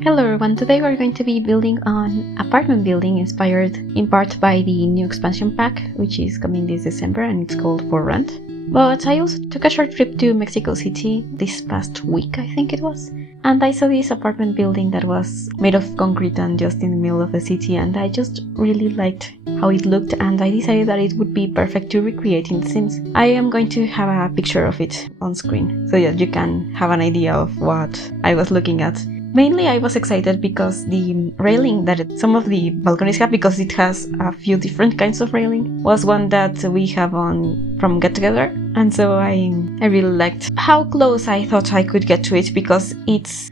Hello everyone, today we're going to be building an apartment building inspired in part by the new expansion pack, which is coming this December and it's called For Rent. But I also took a short trip to Mexico City this past week, I think it was, and I saw this apartment building that was made of concrete and just in the middle of the city, and I just really liked how it looked, and I decided that it would be perfect to recreate in Sims. I am going to have a picture of it on screen so that you can have an idea of what I was looking at. Mainly I was excited because the railing that some of the balconies have, because it has a few different kinds of railing, was one that we have on from Get Together, and so I really liked how close I thought I could get to it, because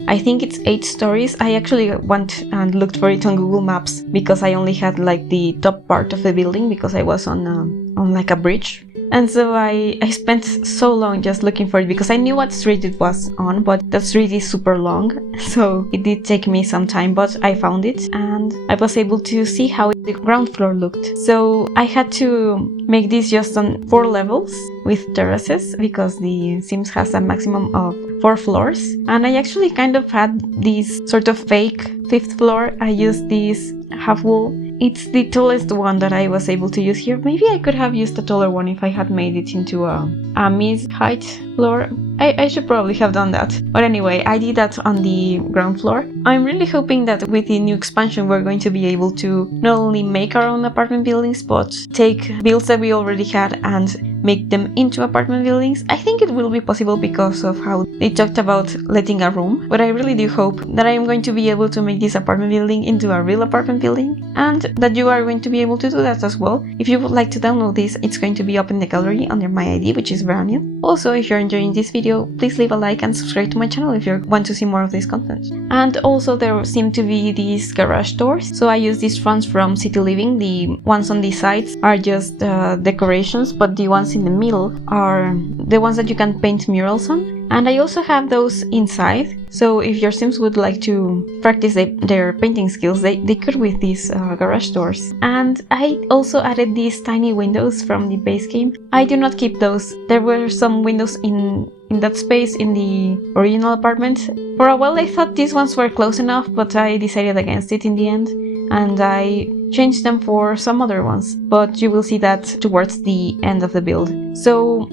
I think it's 8 stories. I actually went and looked for it on Google Maps because I only had like the top part of the building because I was on like a bridge. And so I spent so long just looking for it because I knew what street it was on, but the street is super long, so it did take me some time, but I found it and I was able to see how the ground floor looked. So I had to make this just on 4 levels with terraces because the Sims has a maximum of 4 floors, and I actually kind of had this sort of fake 5th floor. I used this half wall. It's the tallest one that I was able to use here. Maybe I could have used a taller one if I had made it into a mid-height floor. I should probably have done that. But anyway, I did that on the ground floor. I'm really hoping that with the new expansion we're going to be able to not only make our own apartment buildings, but take builds that we already had and make them into apartment buildings. I think it will be possible because of how they talked about letting a room, but I really do hope that I am going to be able to make this apartment building into a real apartment building, and that you are going to be able to do that as well. If you would like to download this, it's going to be up in the gallery under my ID, which is Brownian. Also, if you're enjoying this video, please leave a like and subscribe to my channel if you want to see more of this content. And also there seem to be these garage doors, so I use these fronts from City Living. The ones on the sides are just decorations, but the ones in the middle are the ones that you can paint murals on. And I also have those inside, so if your Sims would like to practice their painting skills, they could with these garage doors. And I also added these tiny windows from the base game. I do not keep those. There were some windows in that space in the original apartment. For a while I thought these ones were close enough, but I decided against it in the end, and I changed them for some other ones, but you will see that towards the end of the build. So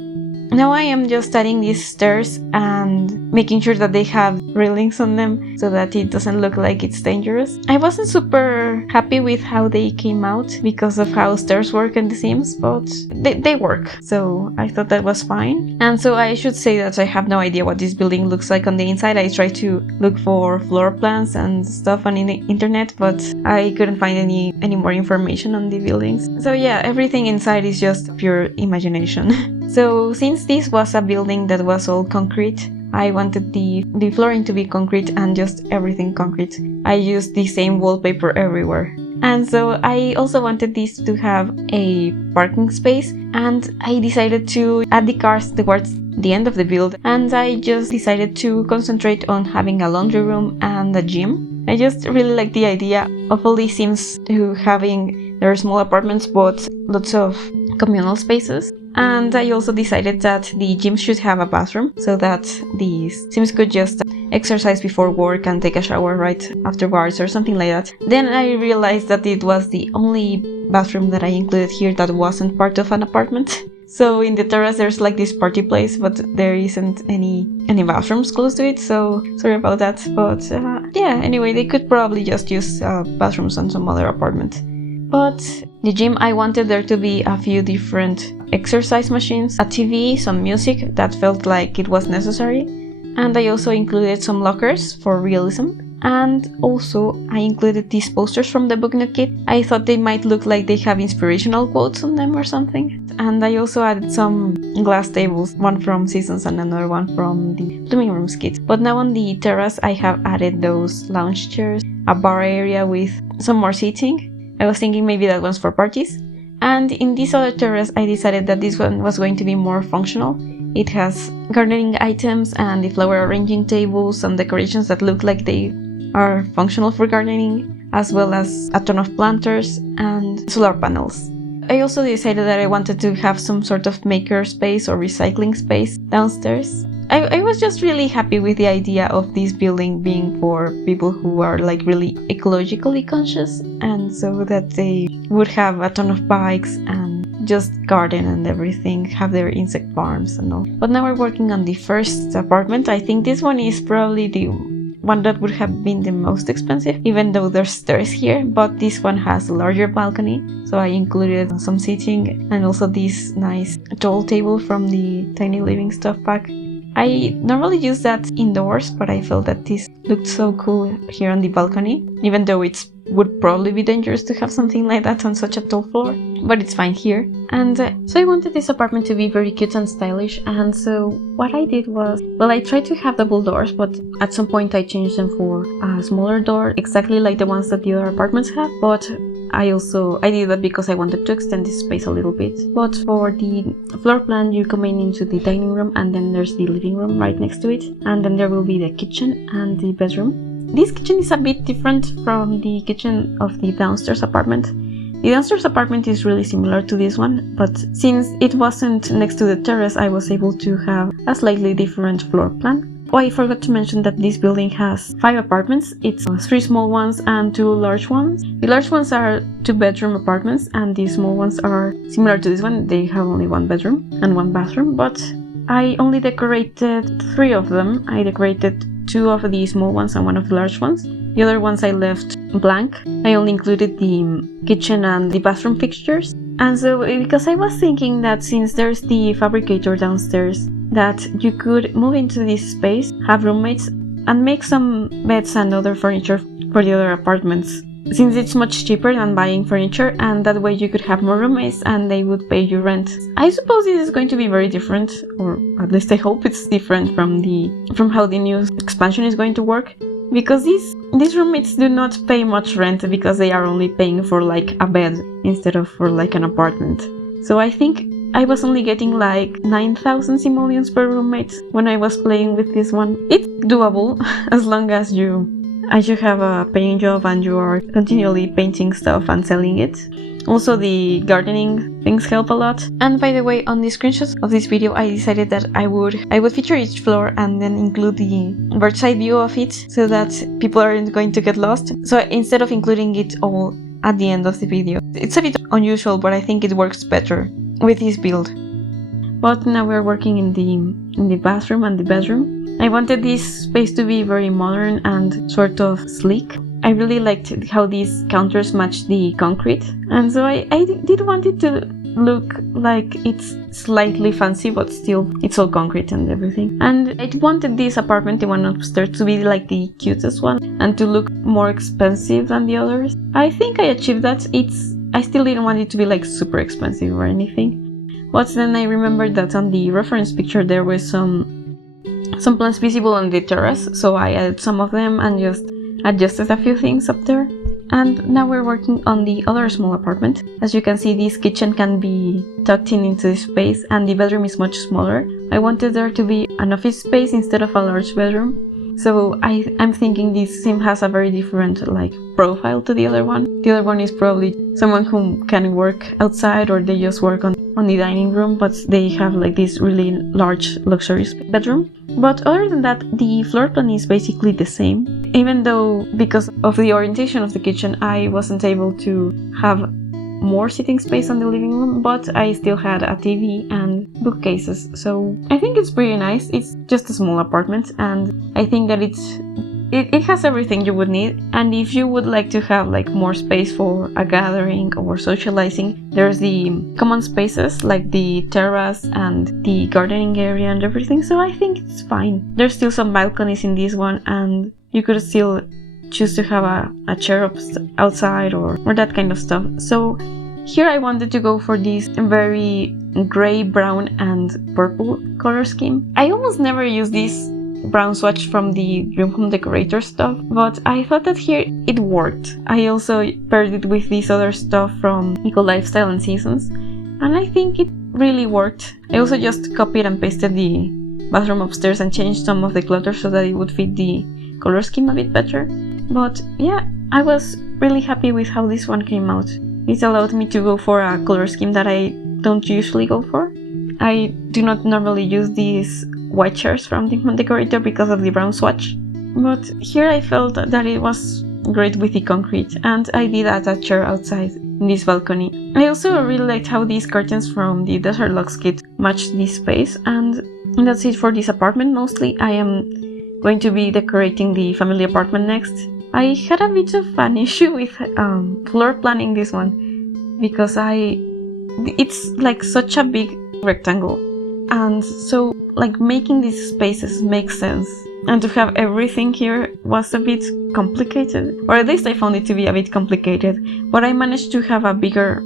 now I am just adding these stairs and making sure that they have railings on them so that it doesn't look like it's dangerous. I wasn't super happy with how they came out because of how stairs work in The Sims, but they work, so I thought that was fine. And so I should say that I have no idea what this building looks like on the inside. I tried to look for floor plans and stuff on the internet, but I couldn't find any more information on the buildings. So yeah, everything inside is just pure imagination. So since this was a building that was all concrete, I wanted the flooring to be concrete and just everything concrete. I used the same wallpaper everywhere. And so I also wanted this to have a parking space, and I decided to add the cars towards the end of the build, and I just decided to concentrate on having a laundry room and a gym. I just really like the idea of all these Sims who having their small apartments but lots of communal spaces. And I also decided that the gym should have a bathroom so that the Sims could just exercise before work and take a shower right afterwards or something like that. Then I realized that it was the only bathroom that I included here that wasn't part of an apartment. So in the terrace there's like this party place, but there isn't any bathrooms close to it, so sorry about that. But yeah, anyway, they could probably just use bathrooms on some other apartment. But the gym, I wanted there to be a few different exercise machines, a TV, some music that felt like it was necessary, and I also included some lockers for realism. And also I included these posters from the BookNook kit. I thought they might look like they have inspirational quotes on them or something. And I also added some glass tables, one from Seasons and another one from the Blooming Rooms kit. But now on the terrace I have added those lounge chairs, a bar area with some more seating. I was thinking maybe that one's for parties. And in this other terrace I decided that this one was going to be more functional. It has gardening items and the flower arranging tables, some decorations that look like they are functional for gardening, as well as a ton of planters and solar panels. I also decided that I wanted to have some sort of maker space or recycling space downstairs. I was just really happy with the idea of this building being for people who are like really ecologically conscious, and so that they would have a ton of bikes and just garden and everything, have their insect farms and all. But now we're working on the first apartment. I think this one is probably the one that would have been the most expensive, even though there's stairs here, but this one has a larger balcony, so I included some seating and also this nice tall table from the tiny living stuff pack. I normally use that indoors, but I felt that this looked so cool here on the balcony, even though it would probably be dangerous to have something like that on such a tall floor, but it's fine here. And so I wanted this apartment to be very cute and stylish, and so what I did was, well, I tried to have double doors, but at some point I changed them for a smaller door, exactly like the ones that the other apartments have, but I did that because I wanted to extend this space a little bit. But for the floor plan, you come into the dining room, and then there's the living room right next to it, and then there will be the kitchen and the bedroom. This kitchen is a bit different from the kitchen of the downstairs apartment. The downstairs apartment is really similar to this one, but since it wasn't next to the terrace, I was able to have a slightly different floor plan. Oh, I forgot to mention that this building has 5 apartments. It's 3 small ones and 2 large ones. The large ones are 2-bedroom apartments, and the small ones are similar to this one. They have only 1 bedroom and 1 bathroom, but I only decorated 3 of them. I decorated 2 of the small ones and 1 of the large ones. The other ones I left blank. I only included the kitchen and the bathroom fixtures. And so, because I was thinking that since there's the fabricator downstairs, that you could move into this space, have roommates, and make some beds and other furniture for the other apartments, since it's much cheaper than buying furniture, and that way you could have more roommates and they would pay you rent. I suppose this is going to be very different, or at least I hope it's different from how the new expansion is going to work, because these roommates do not pay much rent because they are only paying for like a bed instead of for like an apartment. So I think I was only getting like 9,000 simoleons per roommate when I was playing with this one. It's doable as long as you have a paying job and you are continually painting stuff and selling it. Also, the gardening things help a lot. And by the way, on the screenshots of this video, I decided that I would feature each floor and then include the bird's eye view of it so that people aren't going to get lost. So instead of including it all at the end of the video. It's a bit unusual, but I think it works better with this build. But now we're working in the bathroom and the bedroom. I wanted this space to be very modern and sort of sleek. I really liked how these counters match the concrete, and so I did want it to look like it's slightly fancy, but still it's all concrete and everything. And I wanted this apartment, the one upstairs, to be like the cutest one and to look more expensive than the others. I think I achieved that. I still didn't want it to be like super expensive or anything. But then I remembered that on the reference picture there were some plants visible on the terrace, so I added some of them and just adjusted a few things up there. And now we're working on the other small apartment. As you can see, this kitchen can be tucked into this space and the bedroom is much smaller. I wanted there to be an office space instead of a large bedroom. So I'm thinking this sim has a very different like profile to the other one. The other one is probably someone who can work outside or they just work on the dining room, but they have like this really large luxurious bedroom. But other than that, the floor plan is basically the same, even though because of the orientation of the kitchen I wasn't able to have more sitting space on the living room, but I still had a TV and bookcases, so I think it's pretty nice. It's just a small apartment and I think that it has everything you would need. And if you would like to have like more space for a gathering or socializing, there's the common spaces like the terrace and the gardening area and everything, so I think it's fine. There's still some balconies in this one and you could still choose to have a chair outside or that kind of stuff. So here I wanted to go for this very gray, brown and purple color scheme. I almost never use this brown swatch from the Dream Home Decorator stuff, but I thought that here it worked. I also paired it with this other stuff from Eco Lifestyle and Seasons, and I think it really worked. I also just copied and pasted the bathroom upstairs and changed some of the clutter so that it would fit the color scheme a bit better. But yeah, I was really happy with how this one came out. It allowed me to go for a color scheme that I don't usually go for. I do not normally use these white chairs from the home decorator because of the brown swatch, but here I felt that it was great with the concrete, and I did add a chair outside in this balcony. I also really liked how these curtains from the Desert Lux kit match this space, and that's it for this apartment. Mostly I am going to be decorating the family apartment next. I had a bit of an issue with floor planning this one because it's like such a big rectangle, and so like making these spaces make sense, and to have everything here was a bit complicated, or at least I found it to be a bit complicated. But I managed to have a bigger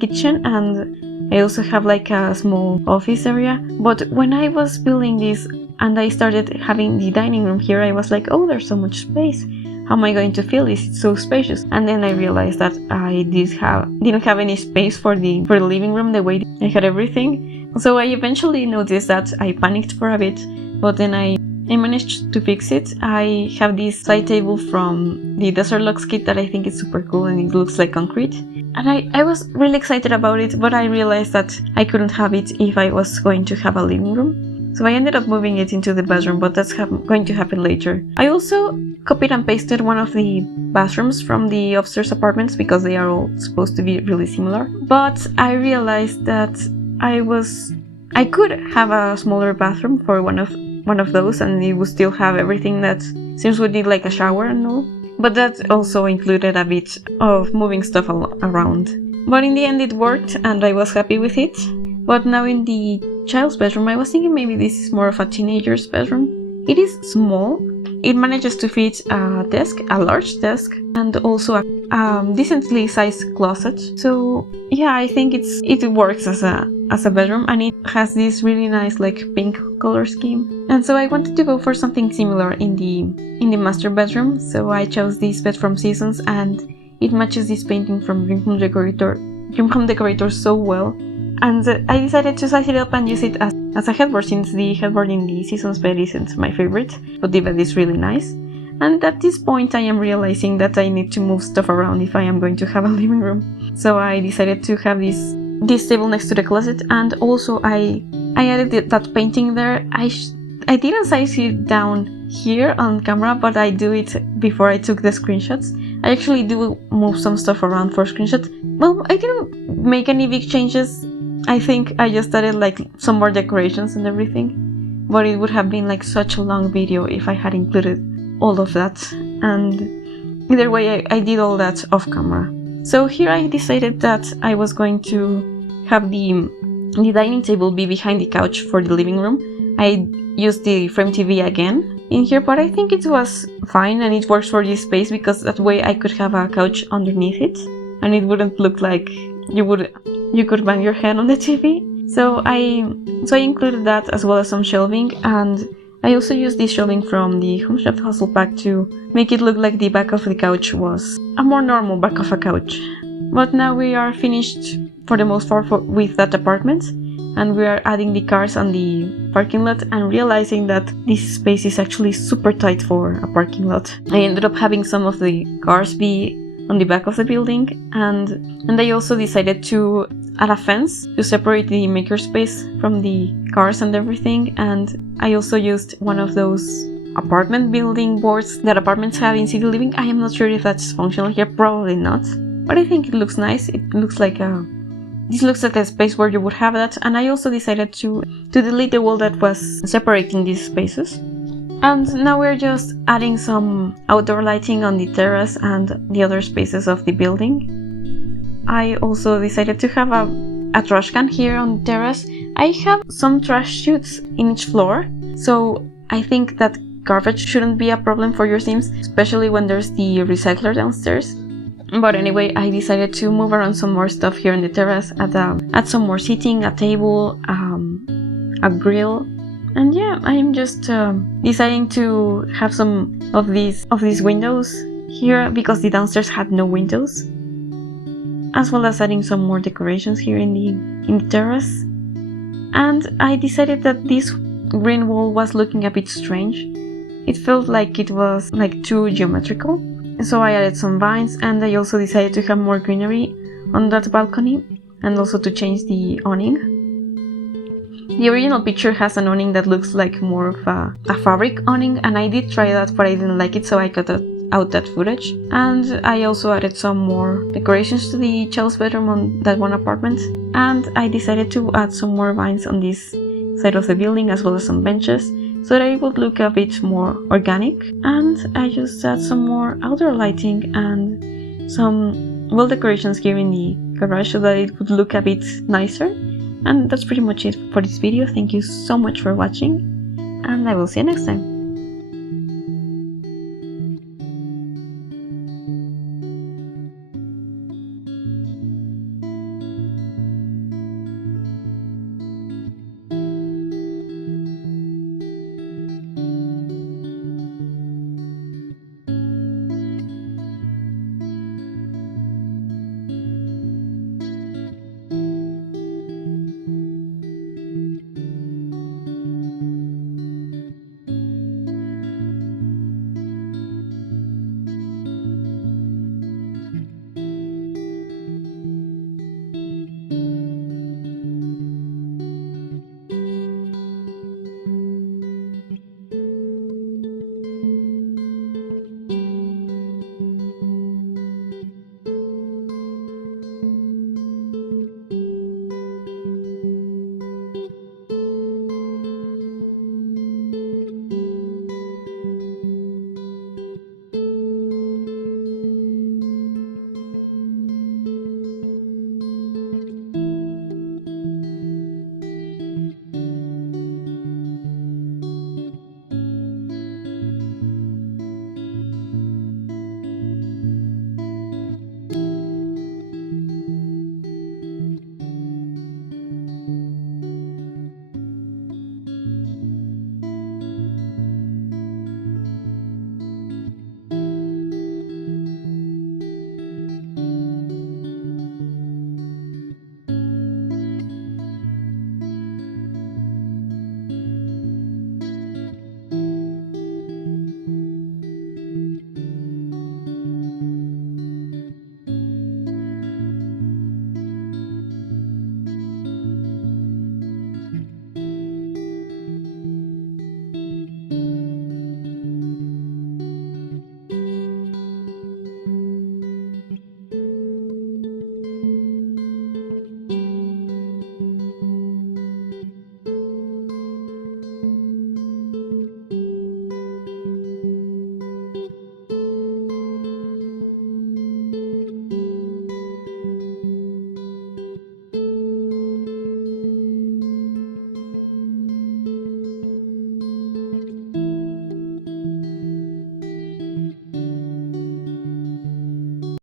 kitchen, and I also have like a small office area. But when I was building this and I started having the dining room here, I was like, oh, there's so much space. How am I going to fill this? It's so spacious. And then I realized that I didn't have any space for the living room the way I had everything. So I eventually noticed that I panicked for a bit, but then I managed to fix it. I have this side table from the Desert Lux kit that I think is super cool, and it looks like concrete. And I was really excited about it, but I realized that I couldn't have it if I was going to have a living room. So I ended up moving it into the bathroom, but that's going to happen later. I also copied and pasted one of the bathrooms from the upstairs apartments because they are all supposed to be really similar. But I realized that I could have a smaller bathroom for one of those, and it would still have everything that seems we need, like a shower and all. But that also included a bit of moving stuff around. But in the end it worked, and I was happy with it. But now in the child's bedroom, I was thinking maybe this is more of a teenager's bedroom. It is small. It manages to fit a desk, a large desk, and also a decently sized closet. So yeah, I think it works as a bedroom, and it has this really nice like pink color scheme. And so I wanted to go for something similar in the master bedroom. So I chose this bed from Seasons, and it matches this painting from Dream Home Decorator so well. And I decided to size it up and use it as a headboard, since the headboard in the Seasons bed isn't my favorite, but the bed is really nice. And at this point I am realizing that I need to move stuff around if I am going to have a living room. So I decided to have this table next to the closet, and also I added that painting there. I didn't size it down here on camera, but I do it before I took the screenshots. I actually do move some stuff around for screenshots. Well, I didn't make any big changes. I think I just added like some more decorations and everything, but it would have been like such a long video if I had included all of that, and either way I did all that off camera. So here I decided that I was going to have the dining table be behind the couch for the living room. I used the frame TV again in here, but I think it was fine and it works for this space because that way I could have a couch underneath it and it wouldn't look like you could bang your head on the TV. So I included that as well as some shelving, and I also used this shelving from the Home Chef Hustle pack to make it look like the back of the couch was a more normal back of a couch. But now we are finished for the most part with that apartment, and we are adding the cars on the parking lot and realizing that this space is actually super tight for a parking lot. I ended up having some of the cars be on the back of the building, and I also decided to add a fence to separate the makerspace from the cars and everything. And I also used one of those apartment building boards that apartments have in city living. I am not sure if that's functional here, probably not, but I think it looks nice. It looks like this looks like a space where you would have that. And I also decided to delete the wall that was separating these spaces. And now we're just adding some outdoor lighting on the terrace and the other spaces of the building. I also decided to have a trash can here on the terrace. I have some trash chutes in each floor, so I think that garbage shouldn't be a problem for your Sims, especially when there's the recycler downstairs. But anyway, I decided to move around some more stuff here on the terrace, add some more seating, a table, a grill. And yeah, I'm just deciding to have some of these windows here because the downstairs had no windows, as well as adding some more decorations here in the terrace. And I decided that this green wall was looking a bit strange. It felt like it was like too geometrical, so I added some vines, and I also decided to have more greenery on that balcony and also to change the awning. The original picture has an awning that looks like more of a fabric awning, and I did try that, but I didn't like it, so I cut out that footage. And I also added some more decorations to the child's bedroom on that one apartment, and I decided to add some more vines on this side of the building, as well as some benches, so that it would look a bit more organic. And I just add some more outdoor lighting and some wall decorations here in the garage so that it would look a bit nicer. And that's pretty much it for this video. Thank you so much for watching, and I will see you next time.